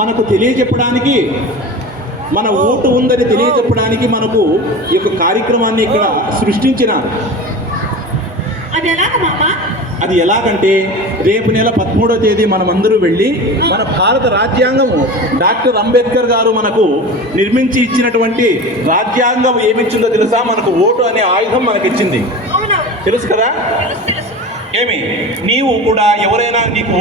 మనకు తెలియజెప్పడానికి, మన ఓటు ఉందని తెలియజెప్పడానికి మనకు ఈ యొక్క కార్యక్రమాన్ని ఇక్కడ సృష్టించినారు. అది ఎలాగంటే రేపు నెల 13వ తేదీ మనమందరూ వెళ్ళి మన భారత రాజ్యాంగము డాక్టర్ అంబేద్కర్ గారు మనకు నిర్మించి ఇచ్చినటువంటి రాజ్యాంగం ఏమిచ్చిందో తెలుసా? మనకు ఓటు అనే ఆయుధం మనకిచ్చింది. తెలుసు కదా? ఏమి నీవు కూడా ఎవరైనా నీకు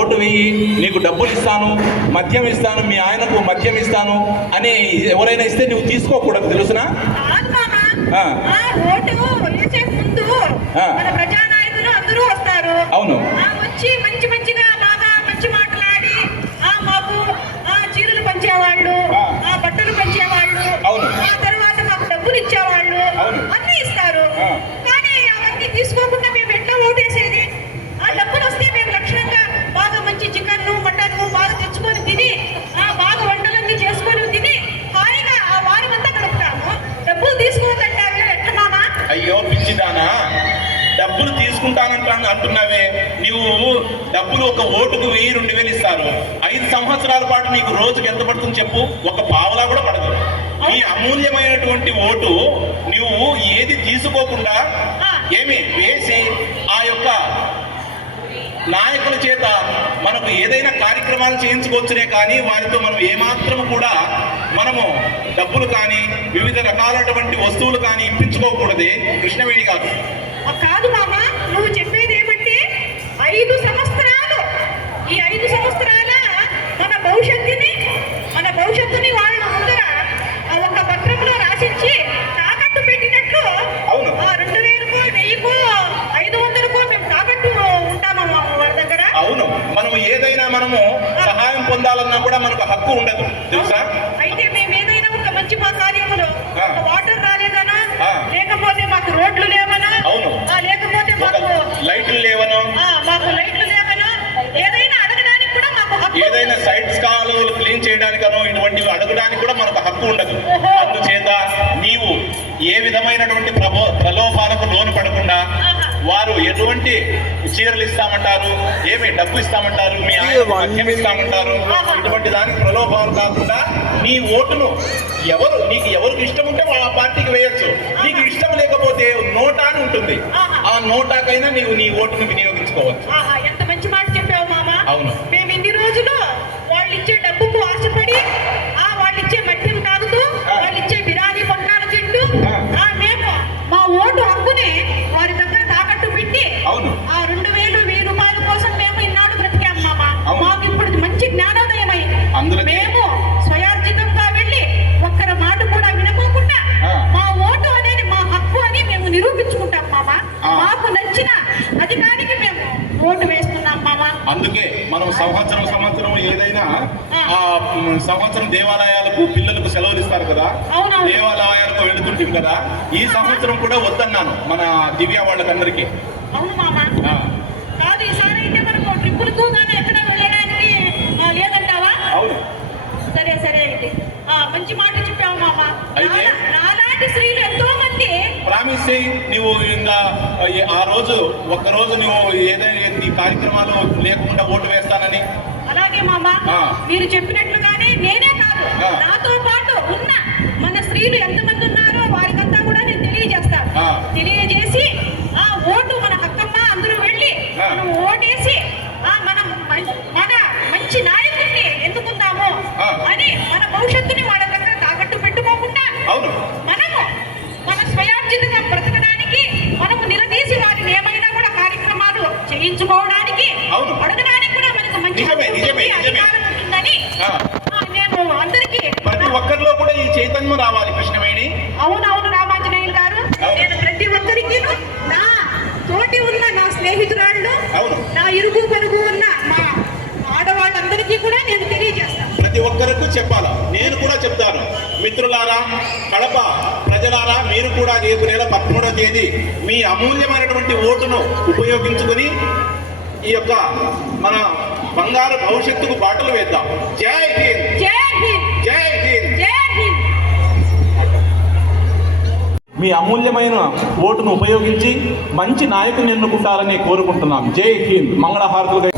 ఓటు వేయి, నీకు డబ్బులు ఇస్తాను, మద్యం ఇస్తాను, మీ ఆయనకు మద్యం ఇస్తాను అని ఎవరైనా ఇస్తే నువ్వు తీసుకోకూడదు. తెలుసునా? అవును. వచ్చి మంచిగా బాగా మంచి మాట్లాడి మాకు చీరలు పంచేవాళ్ళు, బట్టలు పంచేవాళ్ళు, ఆ తర్వాత మాకు డబ్బులు ఇచ్చేవాళ్ళు, అన్ని ఇస్తారు. కానీ అవన్నీ తీసుకోకుండా మేము ఎట్లా ఓటేసేది? ఆ డబ్బులు వస్తే మేము లక్షణంగా బాగా మంచి చికెన్ మటన్ బాగా తెచ్చుకొని తిని బాగా వంటలన్నీ చేసుకొని తిని హాయిగా ఆ వారం అంతా గడుపుతాము. డబ్బులు తీసుకోవద్దంటారు ఎట్లా మామా? అయ్యో పిచ్చిదానా, డబ్బులు అంటున్నావే నువ్వు. డబ్బులు ఒక ఓటుకు 1000-2000 ఇస్తారు. 5 సంవత్సరాల పాటు నీకు రోజుకి ఎంత పడుతుంది చెప్పు? ఒక పావలా కూడా పడదు. ఈ అమూల్యమైనటువంటి ఓటు నువ్వు ఏది తీసుకోకుండా ఏమి వేసి ఆ యొక్క నాయకుల చేత మనకు ఏదైనా కార్యక్రమాలు చేయించుకోవచ్చునే కానీ వారితో మనం ఏమాత్రం కూడా మనము డబ్బులు కానీ వివిధ రకాలైనటువంటి వస్తువులు కానీ ఇప్పించుకోకూడదే కృష్ణవేణి గారు. కాదు మామ, నువ్వు చెప్పేది ఏమంటే 5 సంవత్సరాలు, ఈ 5 సంవత్సరాల మన భవిష్యత్తుని వాళ్ళ ముందర ఒక పత్రంలో రాసిచ్చి తాకట్టు పెట్టినట్లు 2000కో 1000కో 500కో మేము తాకట్టు ఉంటామమ్మా వాళ్ళ దగ్గర. అవును, మనం ఏదైనా మనము సహాయం పొందాలన్నా కూడా మనకు హక్కు ఉండదు తెలుసా? అయితే మేము ఏదైనా ఒక మంచి కార్యములు వాటర్ రాలేదనా, లేకపోతే మాకు రోడ్లు లేవనా, లేకపోతే మాకు లైట్లు లేవనో, ఏదైనా అడగడానికి కూడా మాకు ఏదైనా సైట్స్ కాలువలు క్లీన్ చేయడానికనో ఇటువంటివి అడగడానికి కూడా మనకు హక్కు ఉండదు. అందుచేత నీవు ఏ విధమైనటువంటి ప్రలోభాలకు లోను పడకుండా వారు ఎటువంటి చీరలు ఇస్తామంటారు, ఏమి డబ్బు ఇస్తామంటారు, మీ మద్యం ఇస్తామంటారు, ఇటువంటి దానికి ప్రలోభాలు కాకుండా నీ ఓటును నీకు ఎవరికి ఇష్టం ఉంటే ఆ పార్టీకి వేయచ్చు. నీకు ఇష్టం లేకపోతే నోటా అని ఉంటుంది, ఆ నోటాకైనా నీవు నీ ఓటును వినియోగించుకోవచ్చు. ఎంత మంచి మాట చెప్పావు మామ. అవును, మేము ఇన్ని రోజులు వాళ్ళు ఇచ్చే డబ్బుకు ఆశపడి వాళ్ళు ఇచ్చే మద్యం తాగుతూ వాళ్ళు ఇచ్చే బిర్యానీ పొన్నాల తింటూ మేము మా ఓటు హక్కుని వారి దగ్గర తాకట్టు పెట్టి ఆ 2000-1000 రూపాయల కోసం మేము ఇన్నాడు బ్రతికాం మామ. మాకు ఇప్పుడు మంచి జ్ఞానోదయం అయింది. మేము స్వయార్జితంగా వెళ్ళి ఒక్కరి మాట కూడా వినకోకుండా మా ఓటు అనేది మా హక్కు అని మేము నిరూపించుకుంటాం మామ. మాకు నచ్చిన అధికారికి మేము ఓటు వేస్తున్నాం మామ. అందుకే మనం సంవత్సరం ఏదైనా సంవత్సరం దేవాలయాలకు పిల్లలకు సెలవులు ఇస్తారు కదా, దేవాలయాలకు వెళుతుంటాం కదా. ఈ సంవత్సరం కూడా వద్దన్నాను మన దివ్య వాళ్ళకందరికీ. అవును మామ. కాదు, ఈసారి అయితే మనకు ట్రిప్పులకు కానీ ఎక్కడ వెళ్ళడానికి లేదంటావా? అవును. సరే అయితే మంచి మాట చెప్పావు మామ. అయితే నాలాంటి స్త్రీలు ఎంతో మంది ప్రామిస్ చేయి, నువ్వు ఇంకా ఆ రోజు ఒక్కరోజు నువ్వు ఏదైనా ఈ కార్యక్రమాలు లేకుండా ఓటు వేస్తానని. అలాగే మామ, మీరు చెప్పినట్లుగానే నేనే కాదు నాతో పాటు ఉన్న మన స్త్రీలు ఎంతమంది ఉన్నారో వారికంతా కూడా నేను తెలియజేస్తాను. తెలియజేసి ఓటు మన హక్కమ్మ, అందరూ వెళ్ళి మనం ఓటేసి మనం మన మంచి నాయకుడిని ఎన్నుకుందాము అని మన భవిష్యత్తుని వాళ్ళ దగ్గర తాకట్టు పెట్టుకోకుండా మనము మన స్వయార్జితంగా బ్రతకడానికి మనము నిలదీసి వారిని ఏమైనా కూడా కార్యక్రమాలు చేయించుకోవడానికి అడగడానికి కూడా మనకు మంచి అధికారం ఉంటుందని నేను అందరికీ, ప్రతి ఒక్కరిలో కూడా ఈ చైతన్యం రావాలి కృష్ణవేణి. అవునవును రామాంజనేయులు గారు, నేను ప్రతి ఒక్కరికి నా తోటి ఉన్న నా స్నేహితురాళ్ళు, నా ఇరుగు పొరుగు ఉన్న మా ఆడవాళ్ళందరికీ కూడా నేను తెలియజేస్తాను. ప్రతి ఒక్కరికి చెప్పాలా, నేను కూడా చెప్తాను. మిత్రులారా, కడప ప్రజలారా, మీరు కూడా రేపు నెల 13వ తేదీ మీ అమూల్యమైనటువంటి ఓటును ఉపయోగించుకొని ఈ యొక్క మన బంగారు భవిష్యత్తుకు బాటలు వేద్దాం. జై హింద్, జై హింద్, జై హింద్, జై హింద్. మీ అమూల్యమైన ఓటును ఉపయోగించి మంచి నాయకుని ఎన్నుకుంటారని కోరుకుంటున్నాం. జై హింద్. మంగళహారతులుగా